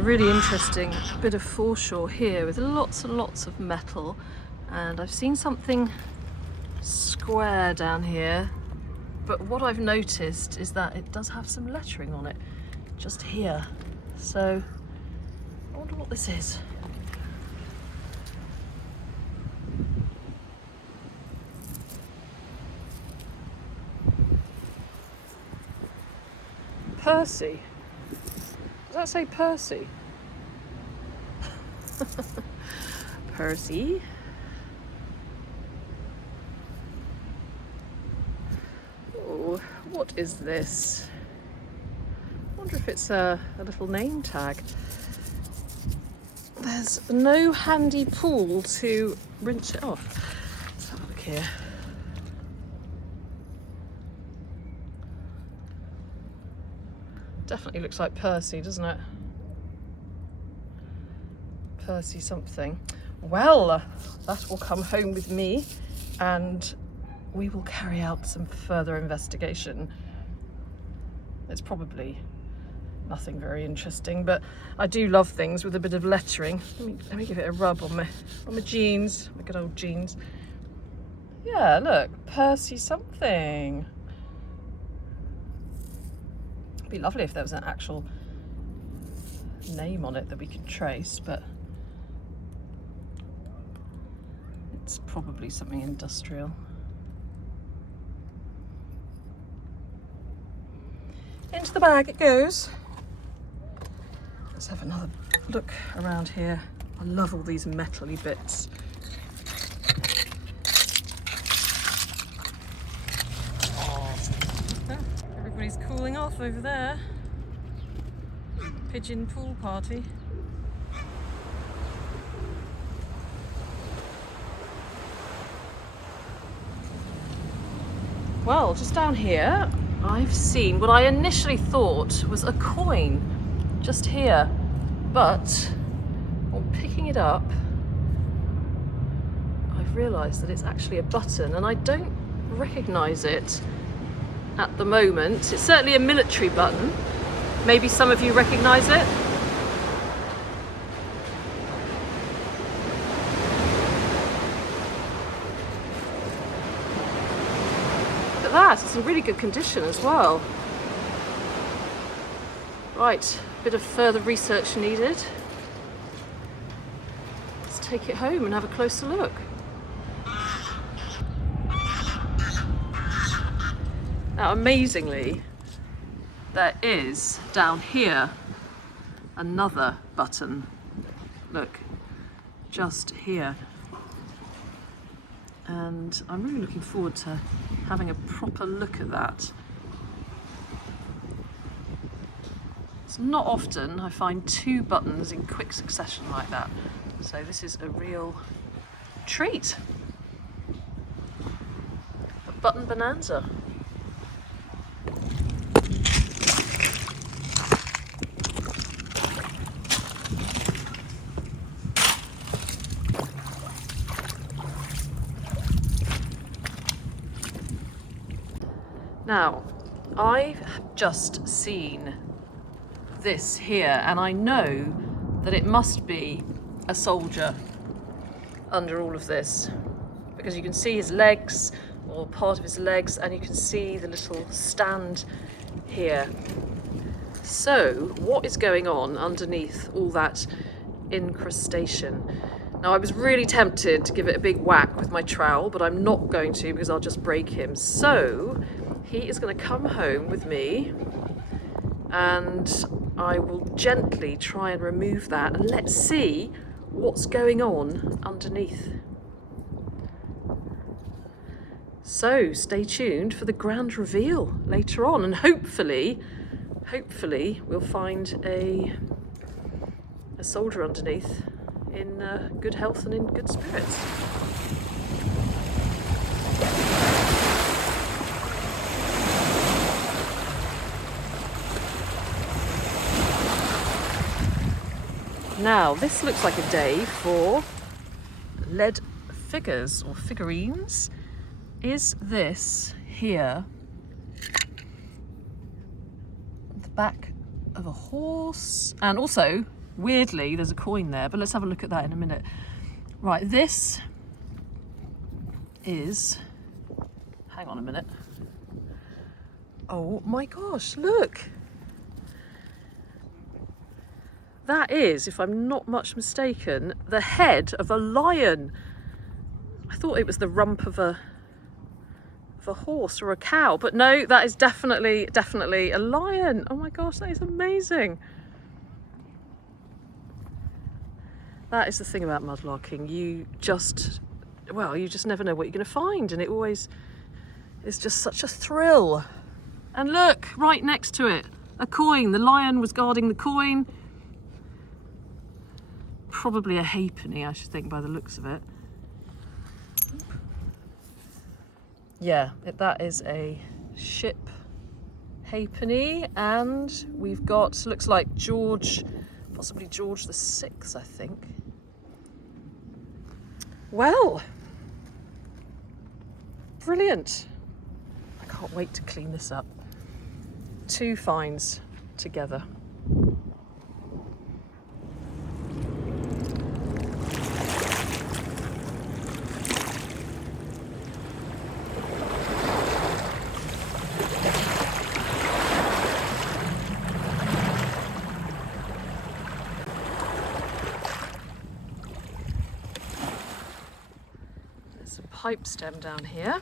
a really interesting bit of foreshore here with lots and lots of metal, and I've seen something square down here, but what I've noticed is that it does have some lettering on it just here, so I wonder what this is. Percy. Does that say Percy? Percy. Oh, what is this? I wonder if it's a little name tag. There's no handy pool to rinse it off. Let's have a look here. Definitely looks like Percy, doesn't it? Percy something. Well, that will come home with me and we will carry out some further investigation. It's probably nothing very interesting, but I do love things with a bit of lettering. Let me give it a rub on my jeans, my good old jeans. Yeah, look, Percy something. It'd be lovely if there was an actual name on it that we could trace, but it's probably something industrial. Into the bag it goes. Let's have another look around here. I love all these metal-y bits. Everybody's cooling off over there. Pigeon pool party. Well, just down here, I've seen what I initially thought was a coin just here, but on picking it up, I've realised that it's actually a button, and I don't recognise it at the moment. It's certainly a military button. Maybe some of you recognise it. Look at that, it's in really good condition as well. Right, a bit of further research needed. Let's take it home and have a closer look. Now, amazingly, there is down here another button. Look, just here. And I'm really looking forward to having a proper look at that. It's not often I find two buttons in quick succession like that. So this is a real treat. A button bonanza. Now, I've just seen this here, and I know that it must be a soldier under all of this, because you can see his legs, or part of his legs, and you can see the little stand here. So, what is going on underneath all that incrustation? Now, I was really tempted to give it a big whack with my trowel, but I'm not going to, because I'll just break him. So, he is going to come home with me, and I will gently try and remove that, and let's see what's going on underneath. So stay tuned for the grand reveal later on, and hopefully we'll find a soldier underneath in good health and in good spirits. Now, this looks like a day for lead figures or figurines. Is this here the back of a horse? And also Weirdly, there's a coin there, but let's have a look at that in a minute. Right, this is... Hang on a minute. Oh my gosh, look! That is, if I'm not much mistaken, the head of a lion. I thought it was the rump of a horse or a cow, but no, that is definitely a lion. Oh my gosh, that is amazing. That is the thing about mudlarking. You just never know what you're going to find, and it always is just such a thrill. And look, right next to it, a coin. The lion was guarding the coin. Probably a halfpenny, I should think, by the looks of it. Yeah, that is a ship halfpenny, and we've got, looks like possibly George VI, I think. Well, brilliant. I can't wait to clean this up. 2 finds together. Pipe stem down here.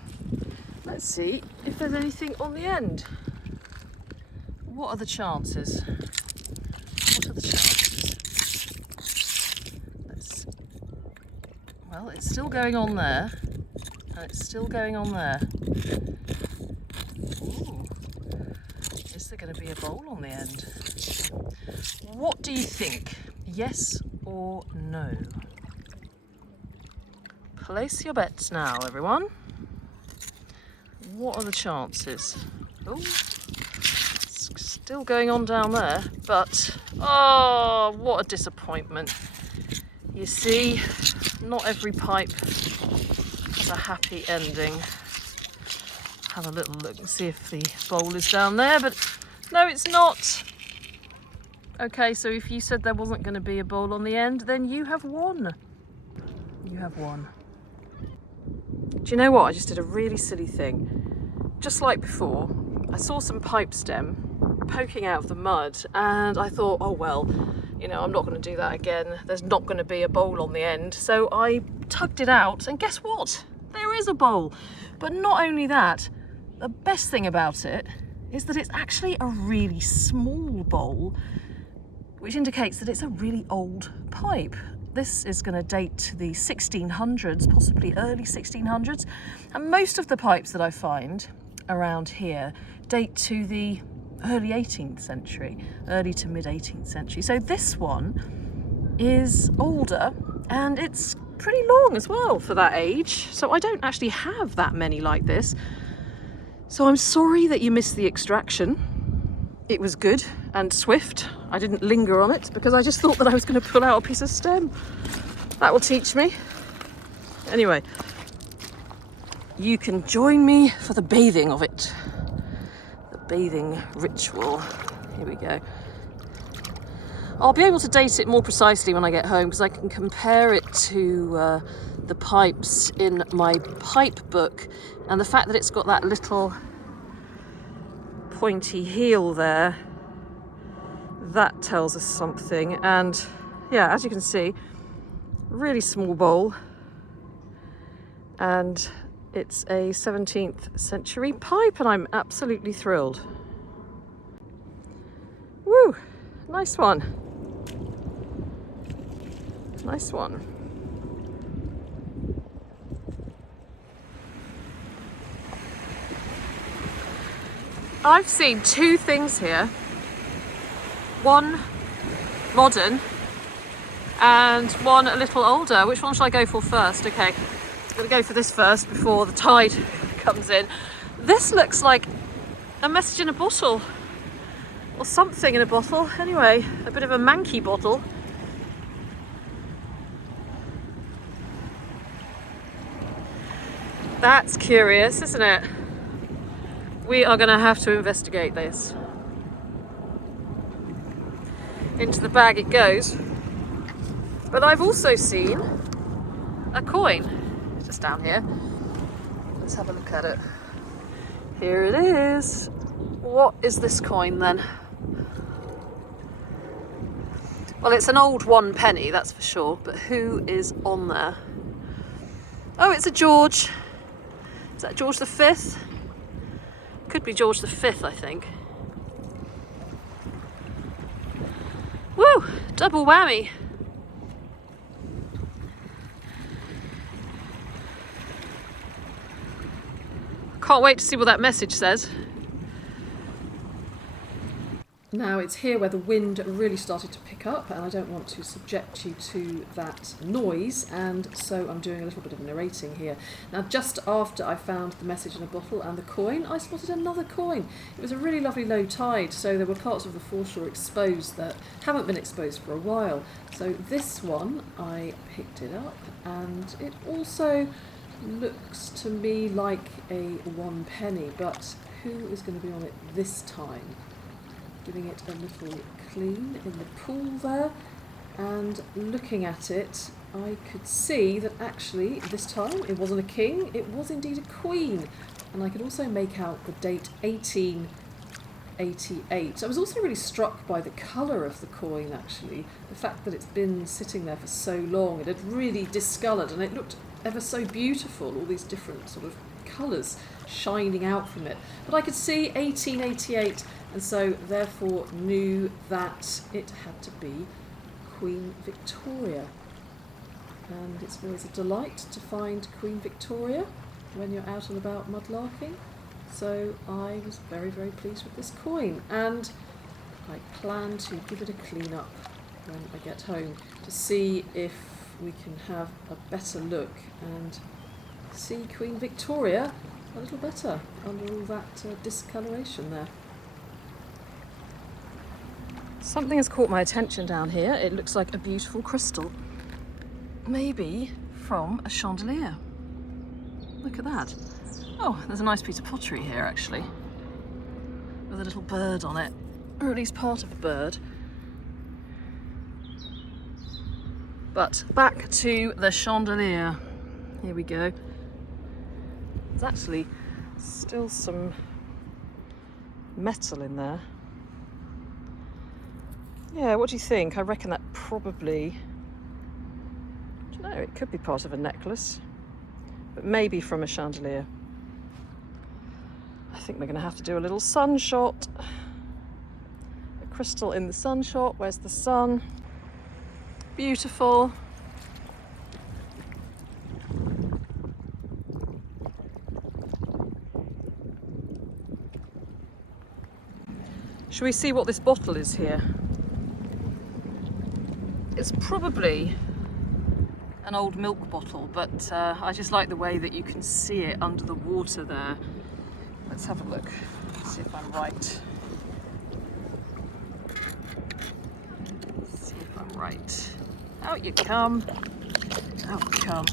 Let's see if there's anything on the end. What are the chances? Well, it's still going on there, and it's still going on there. Ooh. Is there going to be a bowl on the end? What do you think? Yes or no? Place your bets now, everyone. What are the chances? Oh, it's still going on down there, but oh, what a disappointment. You see, not every pipe has a happy ending. Have a little look and see if the bowl is down there, but no, it's not. Okay, so if you said there wasn't going to be a bowl on the end, then you have won. You have won. Do you know what? I just did a really silly thing. Just like before, I saw some pipe stem poking out of the mud, and I thought, oh well, you know, I'm not going to do that again. There's not going to be a bowl on the end. So I tugged it out, and guess what? There is a bowl. But not only that, the best thing about it is that it's actually a really small bowl, which indicates that it's a really old pipe. This is going to date to the 1600s, possibly early 1600s. And most of the pipes that I find around here date to the early 18th century, early to mid 18th century. So this one is older, and it's pretty long as well for that age. So I don't actually have that many like this. So I'm sorry that you missed the extraction. It was good and swift. I didn't linger on it because I just thought that I was going to pull out a piece of stem. That will teach me. Anyway, you can join me for the bathing of it. The bathing ritual. Here we go. I'll be able to date it more precisely when I get home because I can compare it to the pipes in my pipe book, and the fact that it's got that little pointy heel there, that tells us something. And yeah, as you can see, really small bowl, and it's a 17th century pipe, and I'm absolutely thrilled. Woo, nice one. Nice one. I've seen 2 things here. One modern and one a little older. Which one should I go for first? Okay, I'm gonna go for this first before the tide comes in. This looks like a message in a bottle, or something in a bottle. Anyway, a bit of a manky bottle. That's curious, isn't it? We are going to have to investigate this. Into the bag it goes. But I've also seen a coin just down here. Let's have a look at it. Here it is. What is this coin then? Well, it's an old 1 penny, that's for sure, but who is on there? Oh, it's a George. Is that George V? Could be George V, I think. Woo! Double whammy. Can't wait to see what that message says. Now it's here where the wind really started to pick up, and I don't want to subject you to that noise, and so I'm doing a little bit of narrating here. Now just after I found the message in a bottle and the coin, I spotted another coin. It was a really lovely low tide, so there were parts of the foreshore exposed that haven't been exposed for a while. So this one, I picked it up, and it also looks to me like a 1 penny, but who is going to be on it this time? Giving it a little clean in the pool there, and looking at it, I could see that actually this time it wasn't a king, it was indeed a queen, and I could also make out the date 1888. I was also really struck by the colour of the coin, actually, the fact that it's been sitting there for so long. It had really discoloured and it looked ever so beautiful, all these different sort of colours shining out from it. But I could see 1888, and so therefore knew that it had to be Queen Victoria. And it's always a delight to find Queen Victoria when you're out and about mudlarking. So I was very, very pleased with this coin, and I plan to give it a clean up when I get home to see if we can have a better look and see Queen Victoria a little better under all that discoloration there. Something has caught my attention down here. It looks like a beautiful crystal. Maybe from a chandelier. Look at that. Oh, there's a nice piece of pottery here actually, with a little bird on it, or at least part of a bird. But back to the chandelier. Here we go. There's actually still some metal in there. Yeah, what do you think? I reckon that probably, I don't know, it could be part of a necklace, but maybe from a chandelier. I think we're going to have to do a little sun shot. A crystal in the sun shot. Where's the sun? Beautiful. Shall we see what this bottle is here? It's probably an old milk bottle, but I just like the way that you can see it under the water there. Let's have a look, see if I'm right. See if I'm right. Out you come. Out you come.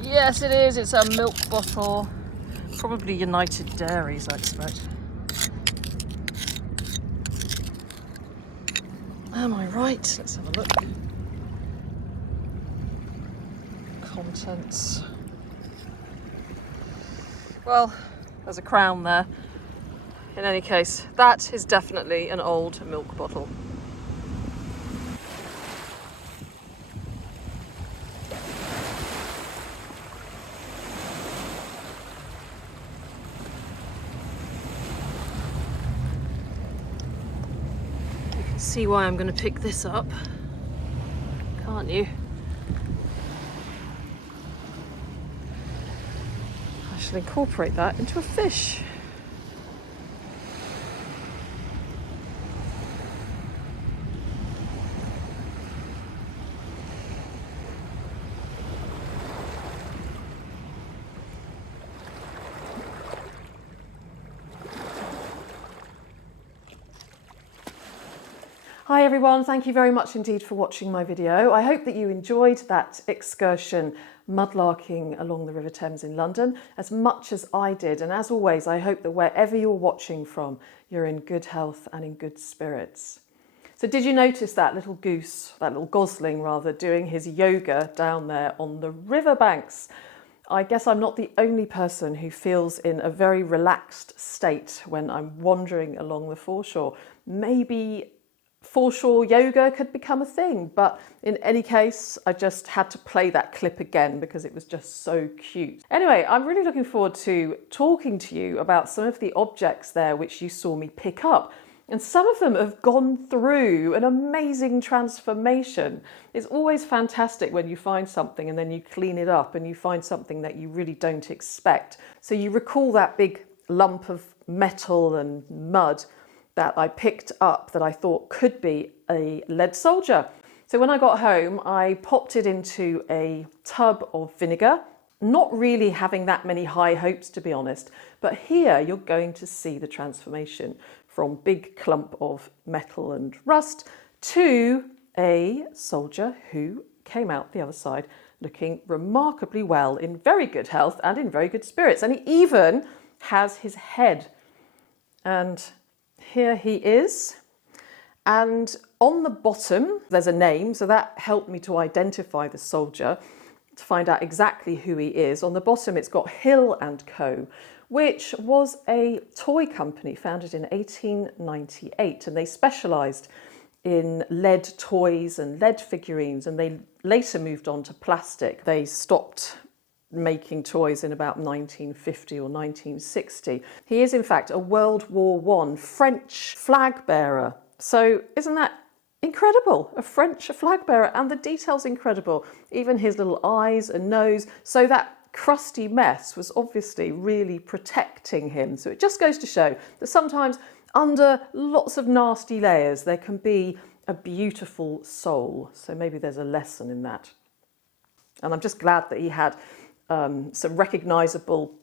Yes, it is. It's a milk bottle. Probably United Dairies, I expect. Am I right? Let's have a look. Contents. Well, there's a crown there. In any case, that is definitely an old milk bottle. You can see why I'm going to pick this up, can't you? I shall incorporate that into a fish. Hi everyone, thank you very much indeed for watching my video. I hope that you enjoyed that excursion mudlarking along the River Thames in London as much as I did, and as always I hope that wherever you're watching from you're in good health and in good spirits. So did you notice that little goose, that little gosling rather, doing his yoga down there on the riverbanks? I guess I'm not the only person who feels in a very relaxed state when I'm wandering along the foreshore. Maybe foreshore yoga could become a thing, but in any case, I just had to play that clip again because it was just so cute. Anyway, I'm really looking forward to talking to you about some of the objects there which you saw me pick up. And some of them have gone through an amazing transformation. It's always fantastic when you find something and then you clean it up and you find something that you really don't expect. So you recall that big lump of metal and mud that I picked up that I thought could be a lead soldier. So when I got home, I popped it into a tub of vinegar, not really having that many high hopes, to be honest. But here you're going to see the transformation from big clump of metal and rust to a soldier who came out the other side looking remarkably well, in very good health and in very good spirits. And he even has his head. And here he is. And on the bottom, there's a name, so that helped me to identify the soldier, to find out exactly who he is. On the bottom, it's got Hill & Co., which was a toy company founded in 1898, and they specialised in lead toys and lead figurines, and they later moved on to plastic. They stopped making toys in about 1950 or 1960. He is in fact a World War I French flag bearer. So isn't that incredible? A French flag bearer, and the detail's incredible. Even his little eyes and nose. So that crusty mess was obviously really protecting him. So it just goes to show that sometimes under lots of nasty layers there can be a beautiful soul. So maybe there's a lesson in that. And I'm just glad that he had some recognisable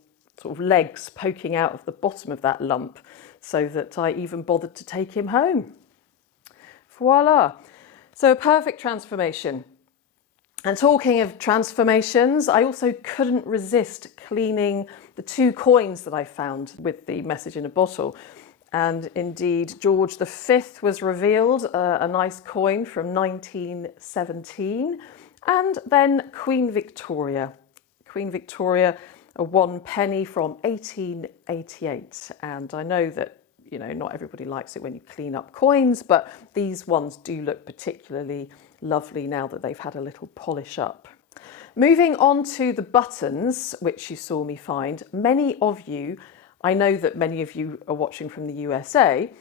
sort of legs poking out of the bottom of that lump, so that I even bothered to take him home. Voila! So a perfect transformation. And talking of transformations, I also couldn't resist cleaning the 2 coins that I found with the message in a bottle. And indeed, George V was revealed, a nice coin from 1917, and then Queen Victoria. Queen Victoria, a 1 penny from 1888. And I know that, you know, not everybody likes it when you clean up coins, but these ones do look particularly lovely now that they've had a little polish up. Moving on to the buttons, which you saw me find. Many of you, I know that many of you are watching from the USA,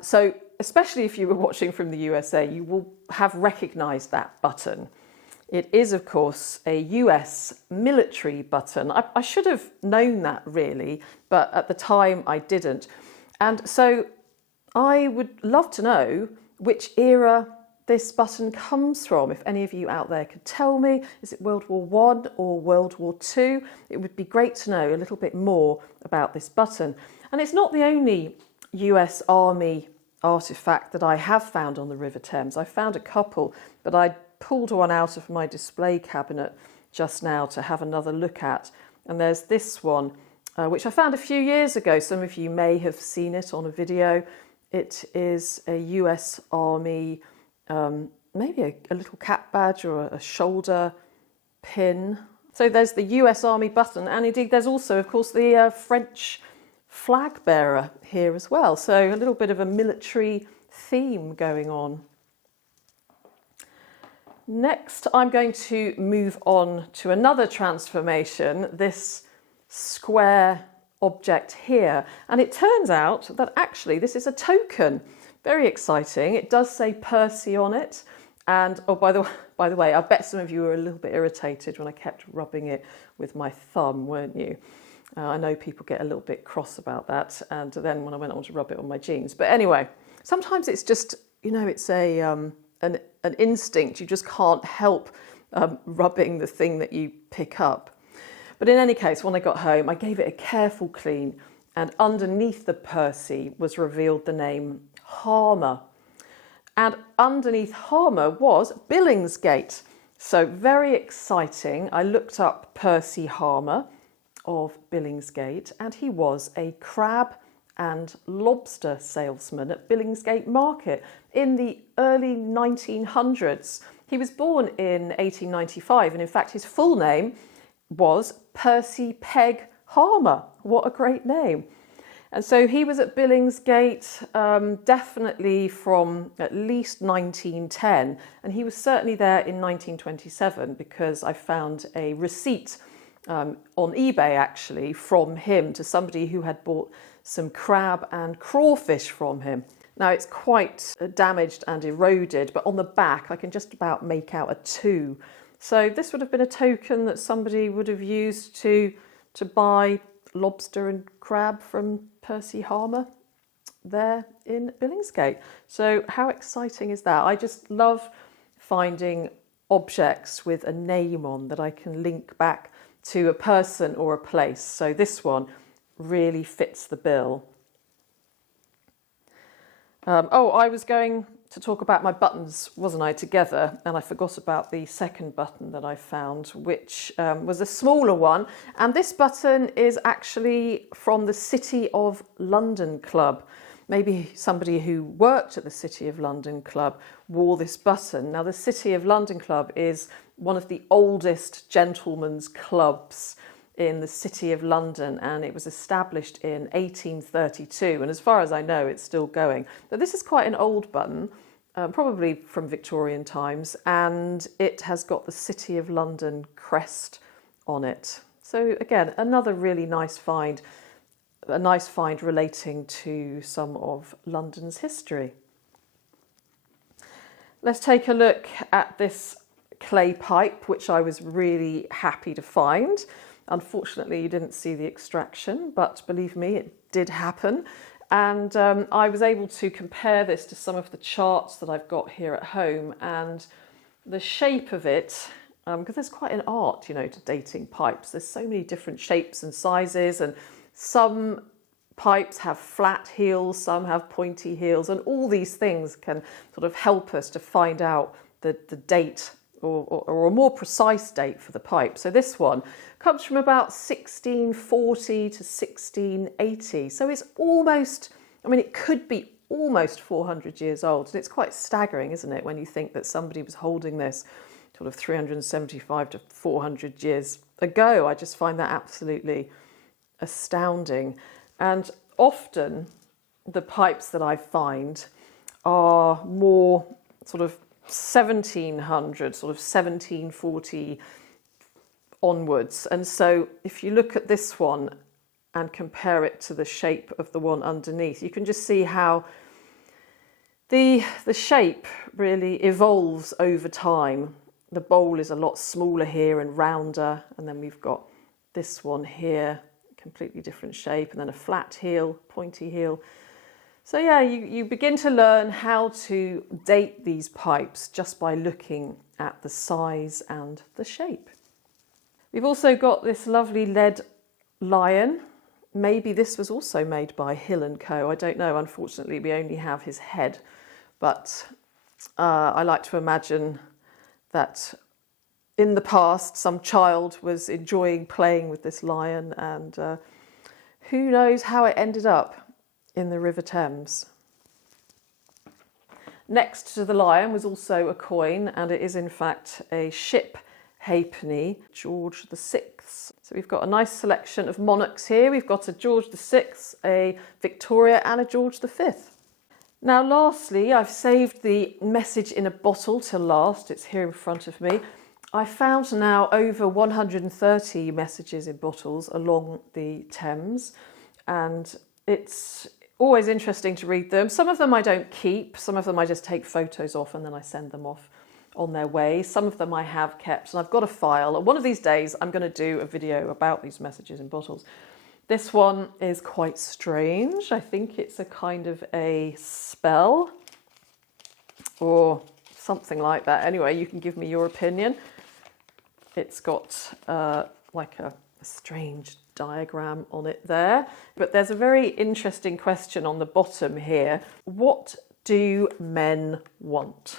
so especially if you were watching from the USA, you will have recognised that button. It is, of course, a US military button. I should have known that really, but at the time I didn't. And so I would love to know which era this button comes from. If any of you out there could tell me, is it World War I or World War II? It would be great to know a little bit more about this button. And it's not the only US Army artefact that I have found on the River Thames. I found a couple, but I pulled one out of my display cabinet just now to have another look at. And there's this one, which I found a few years ago. Some of you may have seen it on a video. It is a US Army, maybe a little cap badge or a shoulder pin. So there's the US Army button, and indeed there's also, of course, the French flag bearer here as well. So a little bit of a military theme going on. Next, I'm going to move on to another transformation, this square object here. And it turns out that actually this is a token. Very exciting. It does say Percy on it. And oh, by the way, I bet some of you were a little bit irritated when I kept rubbing it with my thumb, weren't you? I know people get a little bit cross about that. And then when I went on to rub it on my jeans. But anyway, sometimes it's just, you know, it's an instinct. You just can't help rubbing the thing that you pick up. But in any case, when I got home, I gave it a careful clean, and underneath the Percy was revealed the name Harmer. And underneath Harmer was Billingsgate. So very exciting. I looked up Percy Harmer of Billingsgate, and he was a crab and lobster salesman at Billingsgate Market in the early 1900s. He was born in 1895, and in fact his full name was Percy Pegg Harmer. What a great name. And so he was at Billingsgate definitely from at least 1910, and he was certainly there in 1927 because I found a receipt on eBay actually from him to somebody who had bought some crab and crawfish from him. Now it's quite damaged and eroded, but on the back I can just about make out a 2. So this would have been a token that somebody would have used to buy lobster and crab from Percy Harmer there in Billingsgate. So how exciting is that? I just love finding objects with a name on that I can link back to a person or a place. So this one really fits the bill. I was going to talk about my buttons, wasn't I, together, and I forgot about the second button that I found, which was a smaller one. And this button is actually from the City of London Club. Maybe somebody who worked at the City of London Club wore this button. Now, the City of London Club is one of the oldest gentlemen's clubs in the City of London, and it was established in 1832, and as far as I know it's still going. But this is quite an old button, probably from Victorian times, and it has got the City of London crest on it. So again, another really nice find, a nice find relating to some of London's history. Let's take a look at this clay pipe, which I was really happy to find. Unfortunately, you didn't see the extraction, but believe me, it did happen. And I was able to compare this to some of the charts that I've got here at home, and the shape of it, because there's quite an art, to dating pipes. There's so many different shapes and sizes, and some pipes have flat heels, some have pointy heels, and all these things can sort of help us to find out the date or a more precise date for the pipe. So this one comes from about 1640 to 1680. So it's almost, it could be almost 400 years old. And it's quite staggering, isn't it, when you think that somebody was holding this sort of 375 to 400 years ago. I just find that absolutely astounding. And often the pipes that I find are more sort of 1700, sort of 1740 onwards. And so if you look at this one and compare it to the shape of the one underneath, you can just see how the shape really evolves over time. The bowl is a lot smaller here and rounder, and then we've got this one here, completely different shape, and then a flat heel, pointy heel. So yeah, you begin to learn how to date these pipes just by looking at the size and the shape. We've also got this lovely lead lion. Maybe this was also made by Hill & Co. I don't know. Unfortunately, we only have his head. But I like to imagine that in the past, some child was enjoying playing with this lion, and who knows how it ended up in the River Thames. Next to the lion was also a coin, and it is in fact a ship halfpenny, George VI. So we've got a nice selection of monarchs here. We've got a George VI, a Victoria, and a George V. Now lastly, I've saved the message in a bottle till last. It's here in front of me. I found now over 130 messages in bottles along the Thames, and it's always interesting to read them. Some of them I don't keep, some of them I just take photos of and then I send them off on their way. Some of them I have kept, and I've got a file. And one of these days I'm going to do a video about these messages in bottles. This one is quite strange. I think it's a kind of a spell or something like that. Anyway, you can give me your opinion. It's got like a strange diagram on it there, but there's a very interesting question on the bottom here. What do men want?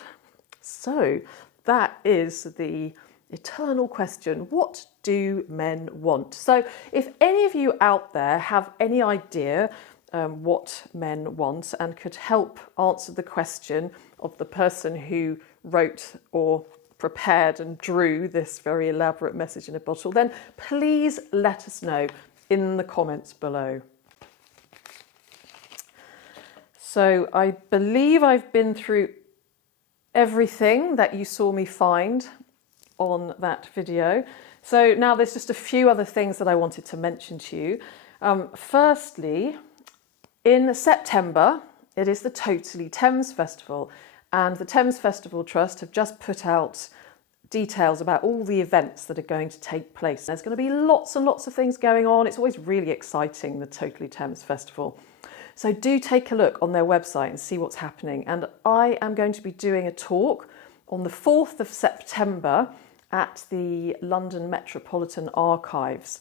So that is the eternal question. What do men want? So if any of you out there have any idea what men want and could help answer the question of the person who wrote or prepared and drew this very elaborate message in a bottle, then please let us know in the comments below. So I believe I've been through everything that you saw me find on that video. So now there's just a few other things that I wanted to mention to you. Firstly, in September, it is the Totally Thames Festival, and the Thames Festival Trust have just put out details about all the events that are going to take place. There's going to be lots and lots of things going on. It's always really exciting, the Totally Thames Festival. So do take a look on their website and see what's happening. And I am going to be doing a talk on the 4th of September at the London Metropolitan Archives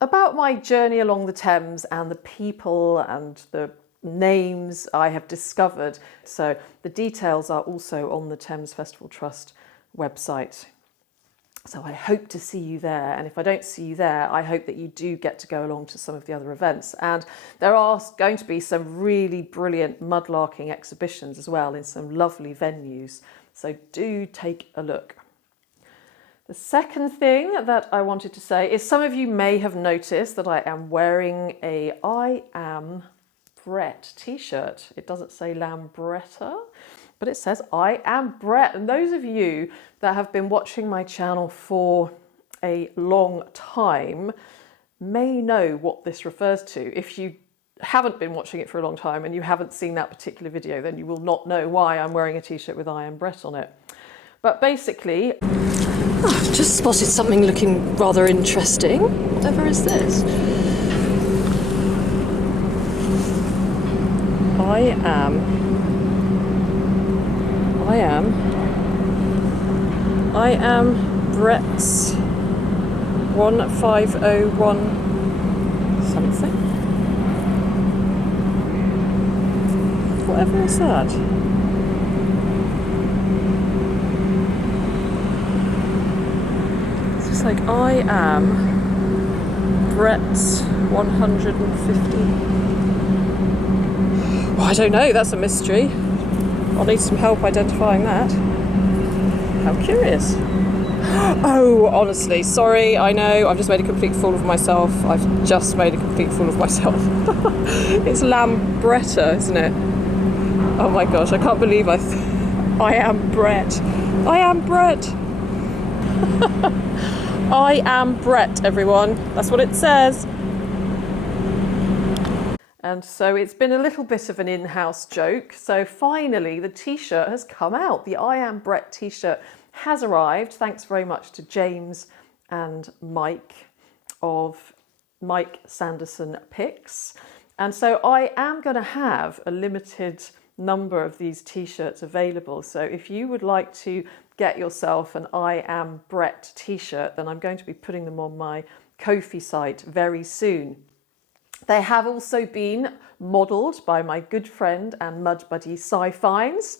about my journey along the Thames and the people and the names I have discovered. So the details are also on the Thames Festival Trust website. So I hope to see you there, and if I don't see you there, I hope that you do get to go along to some of the other events. And there are going to be some really brilliant mudlarking exhibitions as well in some lovely venues, so do take a look. The second thing that I wanted to say is some of you may have noticed that I am wearing a I Am Brett t-shirt. It doesn't say Lambretta, but it says I Am Brett. And those of you that have been watching my channel for a long time may know what this refers to. If you haven't been watching it for a long time and you haven't seen that particular video, then you will not know why I'm wearing a t-shirt with I Am Brett on it. But basically, I've just spotted something looking rather interesting. Whatever is this? I am Brett's 1501 something. Whatever is that? It's just like I am Brett's 150. Well, I don't know, that's a mystery. I'll need some help identifying that. How curious. Oh, honestly, sorry, I know, I've just made a complete fool of myself. I've just made a complete fool of myself. It's Lambretta, isn't it? Oh my gosh, I can't believe I am Brett. I am Brett. I am Brett, everyone. That's what it says. And so it's been a little bit of an in-house joke. So finally, the t-shirt has come out. The I Am Brett t-shirt has arrived. Thanks very much to James and Mike of Mike Sanderson Pics. And so I am going to have a limited number of these t-shirts available. So if you would like to get yourself an I Am Brett t-shirt, then I'm going to be putting them on my Ko-fi site very soon. They have also been modelled by my good friend and mud buddy Sci-Fines.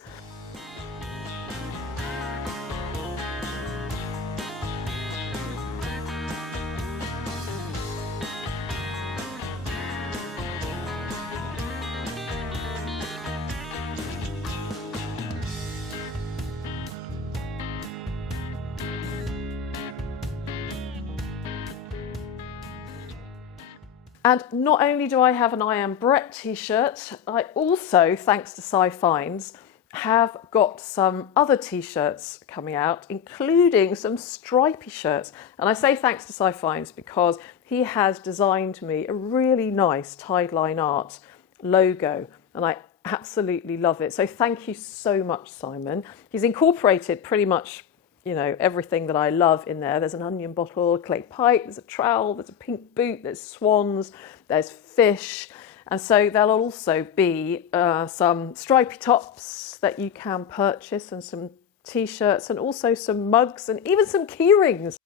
And not only do I have an I Am Brett t-shirt, I also, thanks to Sci-Fines, have got some other t-shirts coming out, including some stripy shirts. And I say thanks to Sci-Fines because he has designed me a really nice Tideline art logo, and I absolutely love it. So thank you so much, Simon. He's incorporated pretty much, you know, everything that I love in there. There's an onion bottle, a clay pipe, there's a trowel, there's a pink boot, there's swans, there's fish. And so there'll also be some stripy tops that you can purchase and some t-shirts and also some mugs and even some key rings.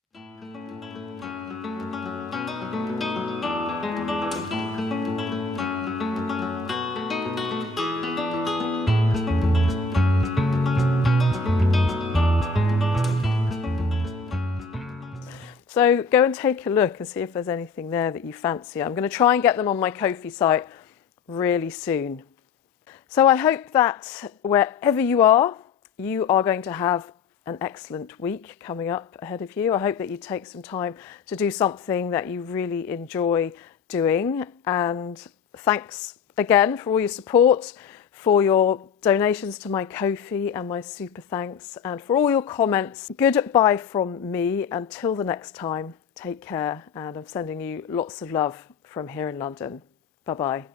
So go and take a look and see if there's anything there that you fancy. I'm going to try and get them on my Ko-fi site really soon. So I hope that wherever you are going to have an excellent week coming up ahead of you. I hope that you take some time to do something that you really enjoy doing. And thanks again for all your support, for your donations to my Ko-fi and my super thanks, and for all your comments. Goodbye from me until the next time. Take care, and I'm sending you lots of love from here in London. Bye-bye.